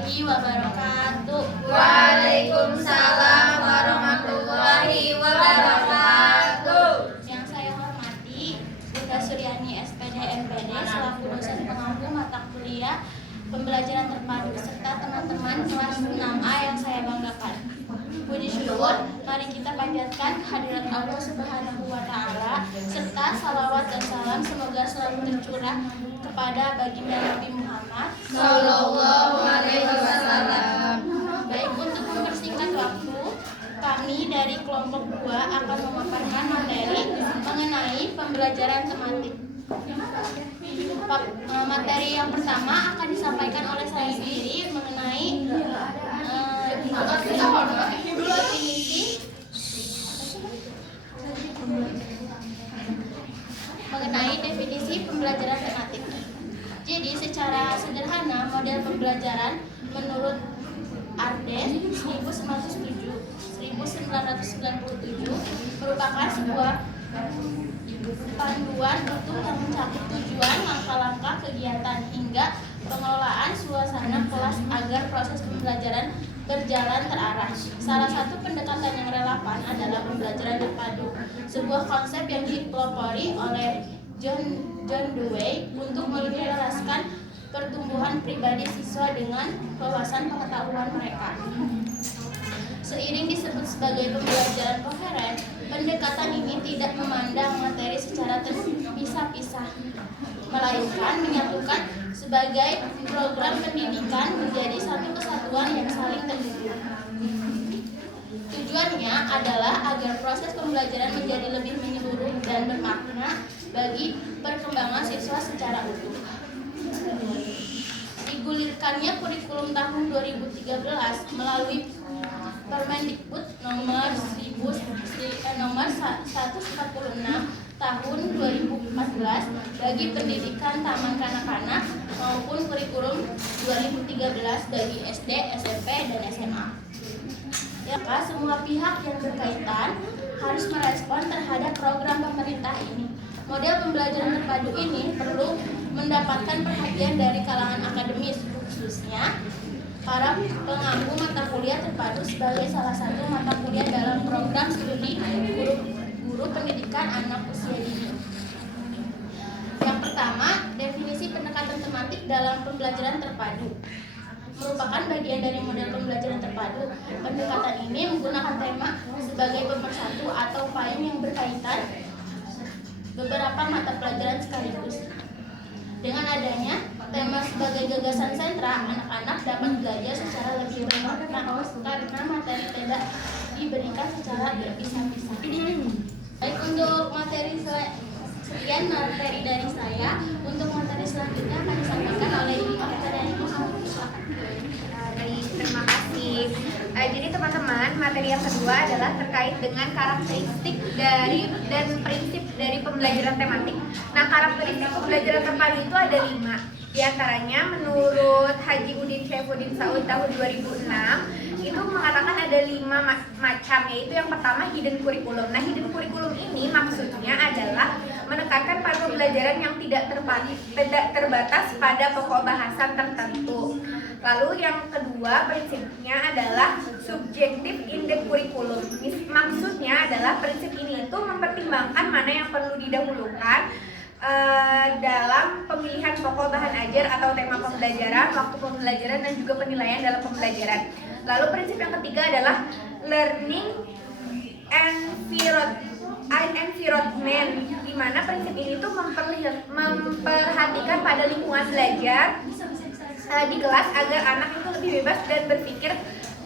warahmatullahi wabarakatuh. Waalaikumsalam warahmatullahi wabarakatuh. Yang saya hormati Bunda Suryani SPD MPD selaku dosen pengampu mata kuliah pembelajaran terpadu serta teman-teman kelas 6A yang saya banggakan. Puji syukur, mari kita panjatkan hadirat Allah Subhanahu wa Ta'ala serta salawat dan salam semoga selalu tercurah kepada baginda Nabi Muhammad Sallallahu alaihi wasallam. Baik, untuk mempersingkat waktu, kami dari kelompok 2 akan memaparkan materi mengenai pembelajaran tematik. Materi yang pertama akan disampaikan oleh saya sendiri mengenai definisi pembelajaran tematik. Jadi secara sederhana model pembelajaran menurut Arden 1997 merupakan sebuah panduan untuk mencapai tujuan, langkah-langkah kegiatan hingga pengelolaan suasana kelas agar proses pembelajaran berjalan terarah. Salah satu pendekatan yang relevan adalah pembelajaran terpadu, sebuah konsep yang dipelopori oleh John Dewey untuk menyelaraskan pertumbuhan pribadi siswa dengan wawasan pengetahuan mereka. Seiring disebut sebagai pembelajaran koheren, pendekatan ini tidak memandang materi secara terpisah-pisah, melainkan menyatukan sebagai program pendidikan menjadi satu kesatuan yang saling terhubung. Tujuannya adalah agar proses pembelajaran menjadi lebih menyeluruh dan bermakna bagi perkembangan siswa secara utuh. Digulirkannya kurikulum tahun 2013 melalui Permendikbud nomor 146 tahun 2014 bagi pendidikan taman kanak-kanak maupun kurikulum 2013 bagi SD, SMP, dan SMA. Maka semua pihak yang berkaitan harus merespon terhadap program pemerintah ini. Model pembelajaran terpadu ini perlu mendapatkan perhatian dari kalangan akademis, khususnya para pengampu mata kuliah terpadu sebagai salah satu mata kuliah dalam program studi guru pendidikan anak usia dini. Yang pertama, definisi pendekatan tematik dalam pembelajaran terpadu merupakan bagian dari model pembelajaran terpadu. Pendekatan ini menggunakan tema sebagai pemersatu atau payung yang berkaitan beberapa mata pelajaran sekaligus. Dengan adanya tema sebagai gagasan sentra, anak-anak dapat belajar secara lebih bermakna karena materi tidak diberikan secara berpisah-pisah. Baik, untuk materi sekian materi dari saya. Untuk materi selanjutnya akan disampaikan oleh Ibu Akademi. Terima kasih. Jadi teman-teman, materi yang kedua adalah terkait dengan karakteristik dan prinsip dari pembelajaran tematik. Nah, karakteristik pembelajaran terpadu itu ada 5. Di antaranya menurut Haji Udin Syaifuddin Saud tahun 2006 itu mengatakan ada 5 macam, yaitu yang pertama hidden curriculum. Nah, hidden curriculum ini maksudnya adalah menekankan pada pembelajaran yang tidak terbatas pada pokok bahasan tertentu. Lalu yang kedua prinsipnya adalah subjektif in the curriculum. Maksudnya adalah prinsip ini itu mempertimbangkan mana yang perlu didahulukan dalam pemilihan pokok bahan ajar atau tema pembelajaran, waktu pembelajaran, dan juga penilaian dalam pembelajaran. Lalu prinsip yang ketiga adalah learning environment, di mana prinsip ini tuh memperhatikan pada lingkungan belajar di kelas agar anak itu lebih bebas dan berpikir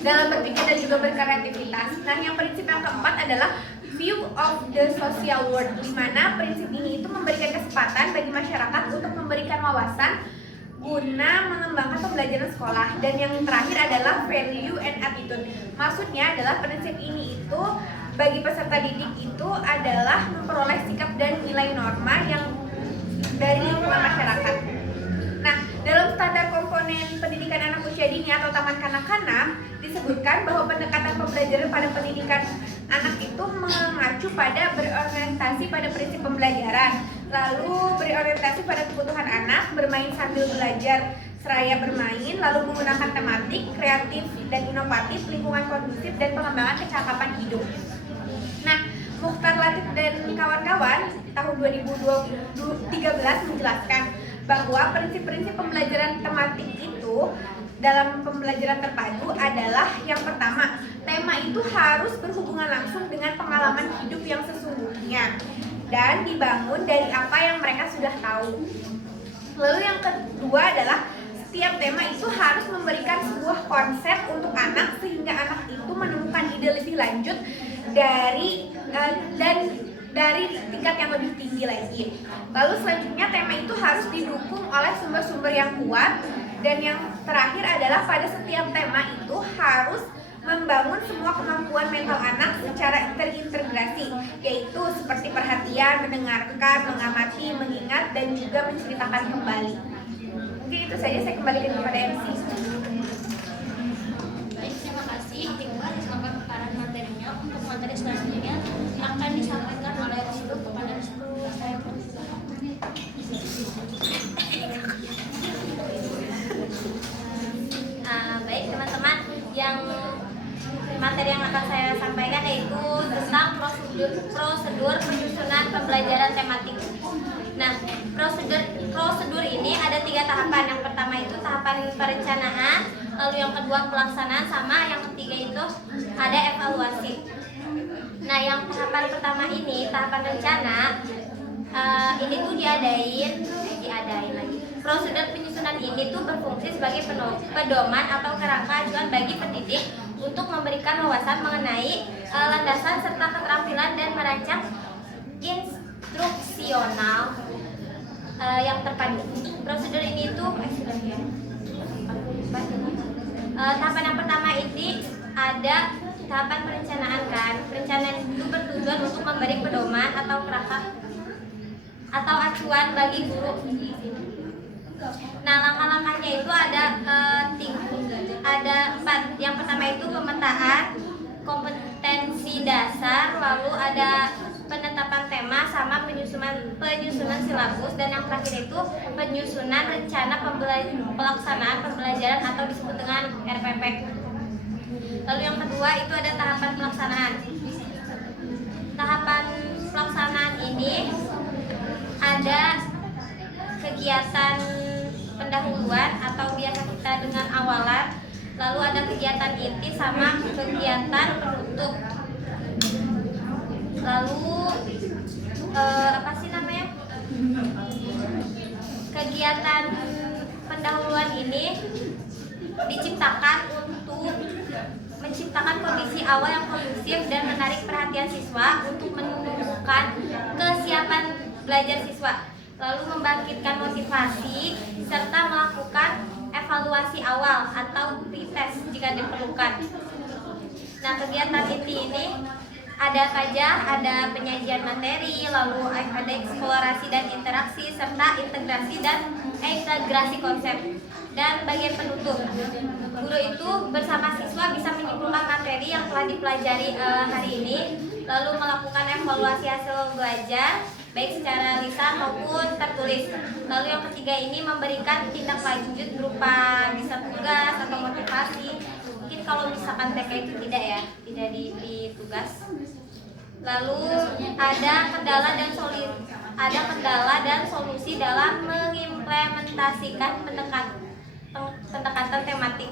dan juga berkreativitas. Nah, yang prinsip yang keempat adalah view of the social world, di mana prinsip ini itu memberikan kesempatan bagi masyarakat untuk memberikan wawasan guna mengembangkan pembelajaran sekolah. Dan yang terakhir adalah value and attitude. Maksudnya adalah prinsip ini itu bagi peserta didik itu adalah memperoleh sikap dan nilai norma yang dari lingkungan masyarakat. Nah, dalam standar komponen pendidikan anak usia dini atau taman kanak-kanak disebutkan bahwa pendekatan pembelajaran pada pendidikan anak itu mengacu pada berorientasi pada prinsip pembelajaran, lalu berorientasi pada kebutuhan anak, bermain sambil belajar seraya bermain, lalu menggunakan tematik, kreatif dan inovatif, lingkungan kondusif, dan pengembangan kecakapan hidup. Nah, Mukhtar Latif dan kawan-kawan tahun 2013 menjelaskan bahwa prinsip-prinsip pembelajaran tematik itu dalam pembelajaran terpadu adalah yang pertama, tema itu harus berhubungan langsung dengan pengalaman hidup yang sesungguhnya dan dibangun dari apa yang mereka sudah tahu. Lalu yang kedua adalah setiap tema itu harus memberikan sebuah konsep untuk anak sehingga anak itu menemukan ide lebih lanjut dari tingkat yang lebih tinggi lagi. Lalu selanjutnya tema itu harus didukung oleh sumber-sumber yang kuat, dan yang terakhir adalah pada setiap tema itu harus membangun semua kemampuan mental anak secara terintegrasi, yaitu seperti perhatian, mendengarkan, mengamati, mengingat, dan juga menceritakan kembali. Mungkin itu saja, saya kembalikan kepada MC. Baik, terima kasih. Tinggal disampaikan perkara materinya. Untuk materi selanjutnya akan disampaikan oleh Rizdu kepada Rizdu. Saya persilakan. Baik teman-teman, materi yang akan saya sampaikan yaitu tentang prosedur penyusunan pembelajaran tematik. Nah, prosedur ini ada 3 tahapan. Yang pertama itu tahapan perencanaan, lalu yang kedua pelaksanaan, sama yang ketiga itu ada evaluasi. Nah, yang tahapan pertama ini, tahapan rencana, ini tuh diadain lagi. Prosedur penyusunan ini tuh berfungsi sebagai pedoman atau kerangka acuan bagi pendidik untuk memberikan wawasan mengenai landasan serta keterampilan dan merancang instruksional yang terpadu. Prosedur ini tuh tahapan yang pertama ini ada tahapan perencanaan kan. Perencanaan itu bertujuan untuk memberi pedoman atau kerangka atau acuan bagi guru. Nah, langkah-langkahnya itu ada 4. Yang pertama itu pemetaan kompetensi dasar, lalu ada penetapan tema sama penyusunan silabus, dan yang terakhir itu penyusunan rencana pelaksanaan pembelajaran atau disebut dengan RPP. Lalu yang kedua itu ada tahapan pelaksanaan. Tahapan pelaksanaan ini ada kegiatan pendahuluan atau biasa kita dengan awalan, lalu ada kegiatan inti sama kegiatan penutup. Lalu kegiatan pendahuluan ini diciptakan untuk menciptakan kondisi awal yang kondusif dan menarik perhatian siswa untuk menumbuhkan kesiapan belajar siswa, lalu membangkitkan motivasi serta melakukan evaluasi awal atau pretest jika diperlukan. Nah, kegiatan inti ini ada apa aja? Ada penyajian materi, lalu ada eksplorasi dan interaksi, serta integrasi konsep. Dan bagian penutup, guru itu bersama siswa bisa menyimpulkan materi yang telah dipelajari hari ini, lalu melakukan evaluasi hasil belajar baik secara lisan maupun tertulis. Lalu yang ketiga ini memberikan tindak lanjut berupa bisa tugas atau motivasi. Mungkin kalau misalkan TK itu tidak di tugas. Lalu ada kendala dan solusi dalam mengimplementasikan pendekatan tematik.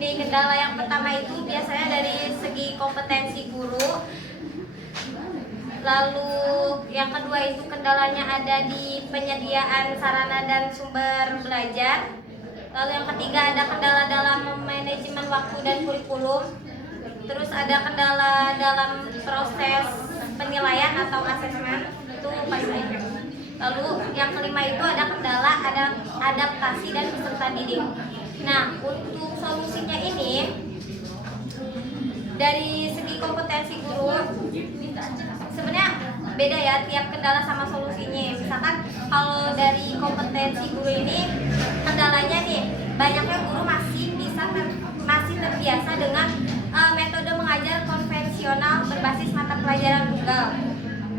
Ini kendala yang pertama itu biasanya dari segi kompetensi guru. Lalu yang kedua itu kendalanya ada di penyediaan sarana dan sumber belajar. Lalu yang ketiga ada kendala dalam manajemen waktu dan kurikulum. Terus ada kendala dalam proses penilaian atau asesmen, itu pasti. Lalu yang kelima itu ada kendala adaptasi dan peserta didik. Nah, untuk solusinya ini dari segi kompetensi guru sebenarnya beda ya tiap kendala sama solusinya. Misalkan kalau dari kompetensi guru ini kendalanya nih, banyaknya guru masih terbiasa dengan metode mengajar konvensional berbasis mata pelajaran tunggal.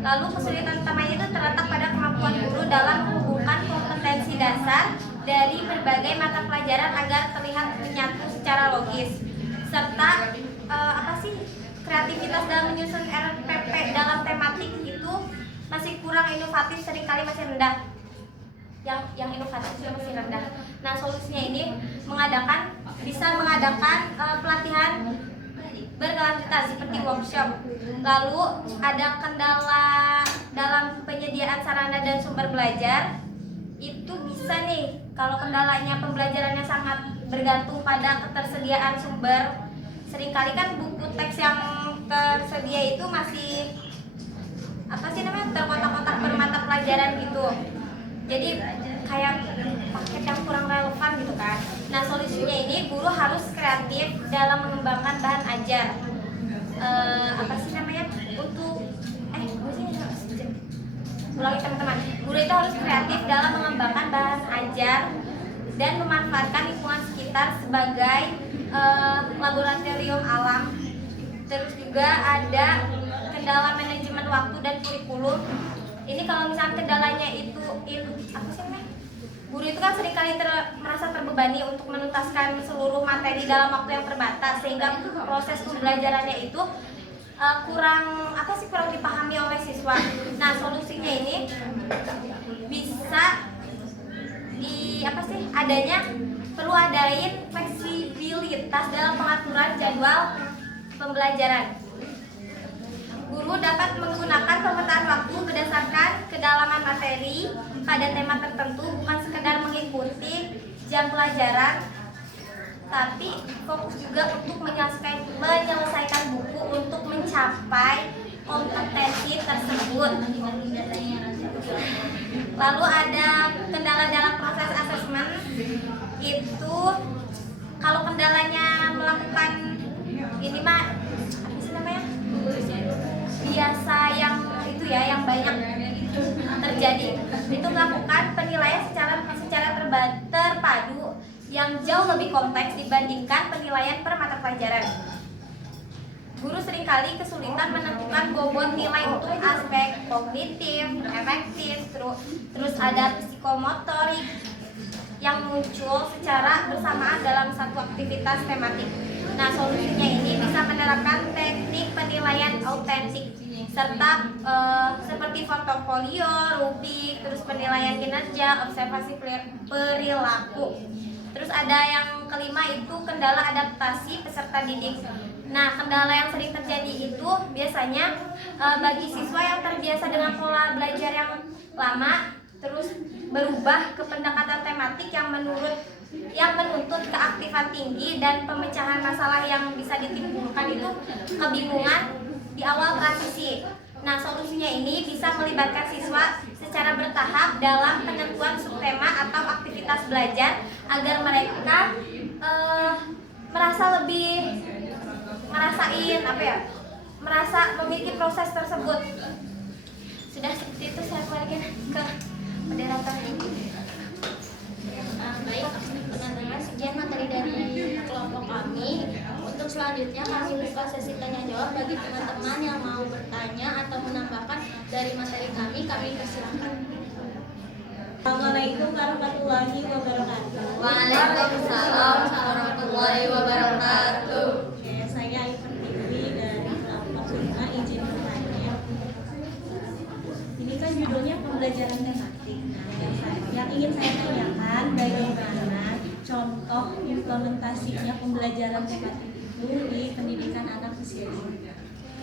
Lalu kesulitan utamanya itu terletak pada kemampuan guru dalam menghubungkan kompetensi dasar, dari berbagai mata pelajaran agar terlihat menyatu secara logis, serta kreativitas dalam menyusun RPP dalam tematik itu masih kurang inovatif, seringkali masih rendah. Yang inovatif juga masih rendah. Nah, solusinya ini bisa mengadakan pelatihan berkelanjutan seperti workshop. Lalu ada kendala dalam penyediaan sarana dan sumber belajar. Itu bisa nih, kalau kendalanya pembelajarannya sangat bergantung pada ketersediaan sumber. Seringkali kan buku teks yang tersedia itu masih terkotak-kotak per mata pelajaran gitu. Jadi kayak paket yang kurang relevan gitu kan. Nah, solusinya ini guru harus kreatif dalam mengembangkan bahan ajar. Ulangi teman-teman. Guru itu harus kreatif dalam mengembangkan bahan ajar dan memanfaatkan lingkungan sekitar sebagai laboratorium alam. Terus juga ada kendala manajemen waktu dan kurikulum. Ini kalau misalnya kendalanya itu guru itu kan seringkali merasa terbebani untuk menuntaskan seluruh materi dalam waktu yang terbatas, sehingga proses pembelajarannya itu kurang dipahami oleh siswa. Nah, solusinya ini bisa perlu adain fleksibilitas dalam pengaturan jadwal pembelajaran. Guru dapat menggunakan pemetaan waktu berdasarkan kedalaman materi pada tema tertentu, bukan sekedar mengikuti jam pelajaran, tapi fokus juga untuk menyelesaikan buku untuk mencapai kompetensi tersebut. Lalu ada kendala dalam proses asesmen. Itu kalau kendalanya melakukan biasa yang banyak terjadi, itu melakukan penilaian secara terpadu yang jauh lebih kompleks dibandingkan penilaian per mata pelajaran. Guru seringkali kesulitan menentukan bobot nilai untuk aspek kognitif, efektif, terus ada psikomotorik yang muncul secara bersamaan dalam satu aktivitas tematik. Nah, solusinya ini bisa menerapkan teknik penilaian autentik serta seperti portofolio, rubrik, terus penilaian kinerja, observasi perilaku. Terus ada yang kelima itu kendala adaptasi peserta didik. Nah, kendala yang sering terjadi itu biasanya bagi siswa yang terbiasa dengan pola belajar yang lama, terus berubah ke pendekatan tematik yang menuntut keaktifan tinggi dan pemecahan masalah yang bisa ditimbulkan itu kebingungan di awal transisi. Nah, solusinya ini bisa melibatkan siswa secara bertahap dalam penentuan subtema atau aktivitas belajar agar mereka merasa memiliki proses tersebut. Sudah seperti itu, saya kembalikan ke moderator. Baik, pendengar, sekian materi dari kelompok kami. Untuk selanjutnya kami buka sesi tanya jawab bagi teman-teman yang mau bertanya atau menambahkan dari materi kami persilakan. Assalamualaikum warahmatullahi wabarakatuh. Waalaikumsalam warahmatullahi wabarakatuh. Oke, saya Ivan Dewi dari kelompok 5, izin bertanya. Ini kan judulnya pembelajaran tematik. Nah, yang ingin saya tanyakan, bagaimana contoh implementasinya pembelajaran tematik itu di pendidikan anak usia dini?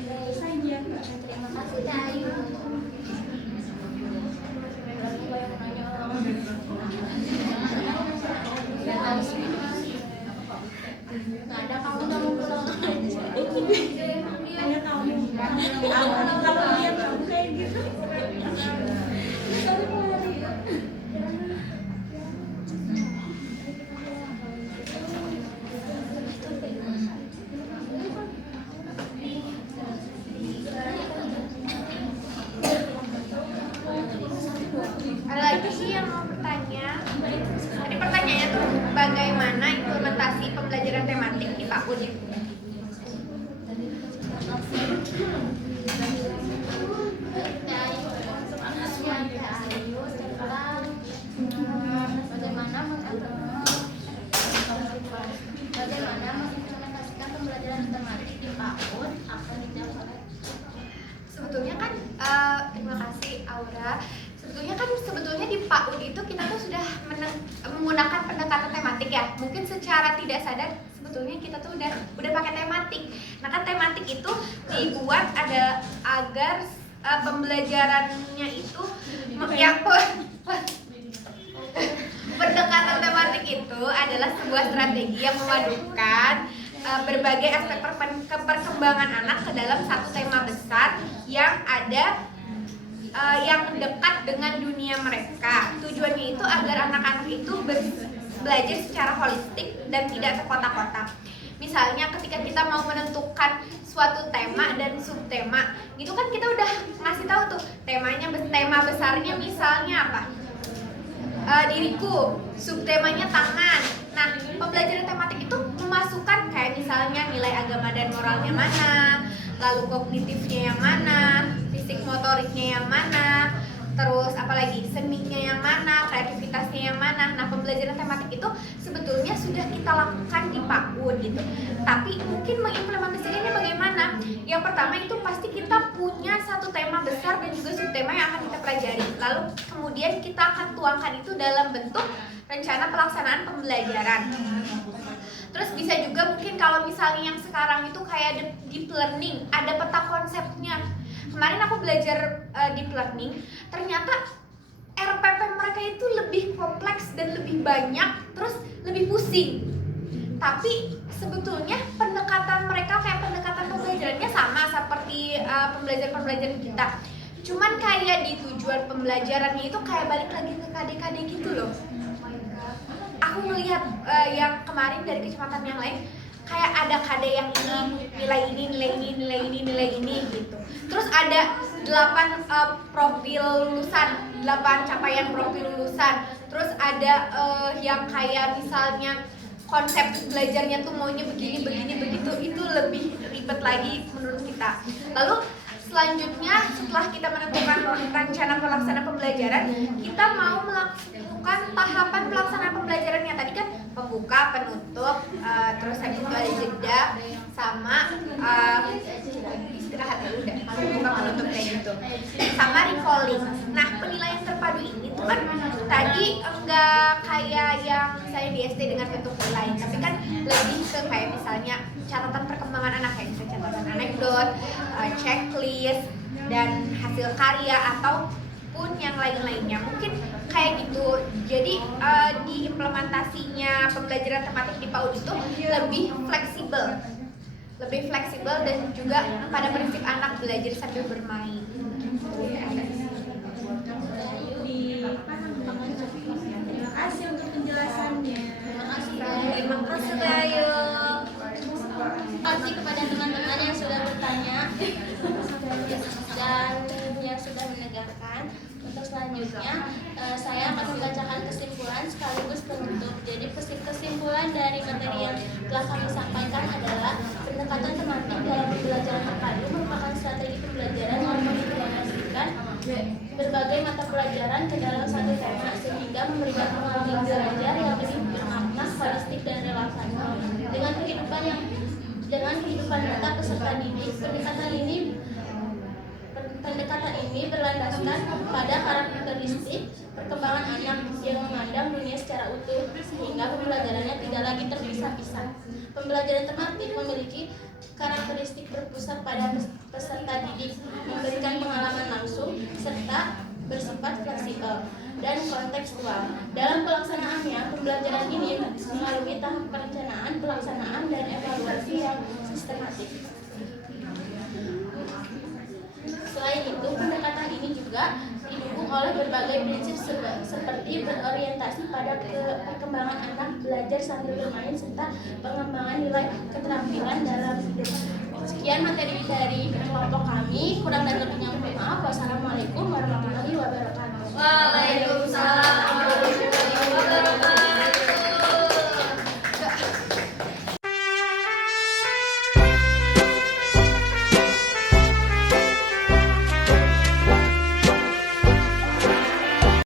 Itu saja. Terima kasih dari nggak ada, kamu nggak mau pulang aja. Hanya kamu kalau lihat kamu kayak gitu. Ada lagi sih yang mau bertanya. Tadi pertanyaannya tuh bagaimana implementasi pembelajaran tematik di PAUD itu? Bagaimana secara tidak sadar sebetulnya kita tuh udah pakai tematik. Nah kan tematik itu dibuat ada agar pembelajarannya itu yang pendekatan tematik itu adalah sebuah strategi yang memadukan berbagai aspek perkembangan anak ke dalam satu tema besar yang ada yang dekat dengan dunia mereka. Tujuannya itu agar anak-anak itu belajar secara holistik dan tidak terkotak-kotak. Misalnya ketika kita mau menentukan suatu tema dan subtema, itu kan kita udah ngasih tahu tuh tema besarnya misalnya apa? Diriku, subtemanya tangan. Nah, pembelajaran tematik itu memasukkan kayak misalnya nilai agama dan moralnya mana, lalu kognitifnya yang mana, fisik motoriknya yang mana, terus apalagi seninya yang mana, kreativitasnya yang mana. Nah, pembelajaran tematik itu sebetulnya sudah kita lakukan di PAUD gitu. Tapi mungkin mengimplementasikannya bagaimana? Yang pertama itu pasti kita punya satu tema besar dan juga subtema yang akan kita pelajari. Lalu kemudian kita akan tuangkan itu dalam bentuk rencana pelaksanaan pembelajaran. Terus bisa juga mungkin kalau misalnya yang sekarang itu kayak deep learning, ada peta konsepnya. Kemarin aku belajar deep learning, ternyata RPP mereka itu lebih kompleks dan lebih banyak, terus lebih pusing. Tapi sebetulnya pendekatan mereka kayak pendekatan pembelajarannya sama seperti pembelajaran kita. Cuman kayak di tujuan pembelajarannya itu kayak balik lagi ke KD-KD gitu loh. Aku melihat yang kemarin dari kecamatan yang lain, kayak ada KD yang ini, nilai ini, nilai ini, nilai ini, nilai ini gitu. Terus ada 8 profil lulusan, 8 capaian profil lulusan. Terus ada yang kayak misalnya konsep belajarnya tuh maunya begini, begini, begitu. Itu lebih ribet lagi menurut kita. Lalu selanjutnya setelah kita menentukan rencana pelaksanaan pembelajaran, kita mau melakukan tahapan pelaksanaan pembelajarannya. Tadi kan pembuka, penutup, terus habis itu ada jeda sama istirahat dulu deh, pembuka, penutup kayak gitu, sama recalling. Nah, penilaian terpadu ini tuh kan tadi enggak kayak yang saya di SD dengan bentuk nilai, tapi kan lebih ke kayak misalnya catatan perkembangan anak, kayak misalnya catatan anekdot, checklist, dan hasil karya ataupun yang lain-lainnya. Mungkin kayak gitu. Jadi di implementasinya pembelajaran tematik di PAUD itu lebih fleksibel dan juga pada prinsip anak belajar sambil bermain. Terima kasih untuk penjelasannya. Terima kasih Bayu. Terima kasih kepada teman-teman yang sudah bertanya dan yang sudah mendengarkan. Untuk selanjutnya, saya akan membacakan kesimpulan sekaligus penutup. Jadi kesimpulan dari materi yang telah kami sampaikan adalah pendekatan tematik dalam pembelajaran terpadu merupakan strategi pembelajaran yang mengimplementasikan berbagai mata pelajaran ke dalam satu tema sehingga memberikan pengalaman belajar yang lebih bermakna, holistik dan relevan dengan kehidupan nyata peserta didik. Pendekatan ini berlandaskan pada karakteristik perkembangan anak yang memandang dunia secara utuh sehingga pembelajarannya tidak lagi terpisah-pisah. Pembelajaran tematik memiliki karakteristik berpusat pada peserta didik, memberikan pengalaman langsung serta bersifat fleksibel dan kontekstual. Dalam pelaksanaannya, pembelajaran ini melalui tahap perencanaan, pelaksanaan, dan evaluasi yang sistematik. Selain itu, pendekatan ini juga didukung oleh berbagai prinsip seperti berorientasi pada perkembangan anak, belajar sambil bermain, serta pengembangan nilai keterampilan dalam hidup. Sekian materi dari kelompok kami, kurang dan lebihnya mohon maaf. Wassalamualaikum warahmatullahi wabarakatuh. Waalaikumsalam.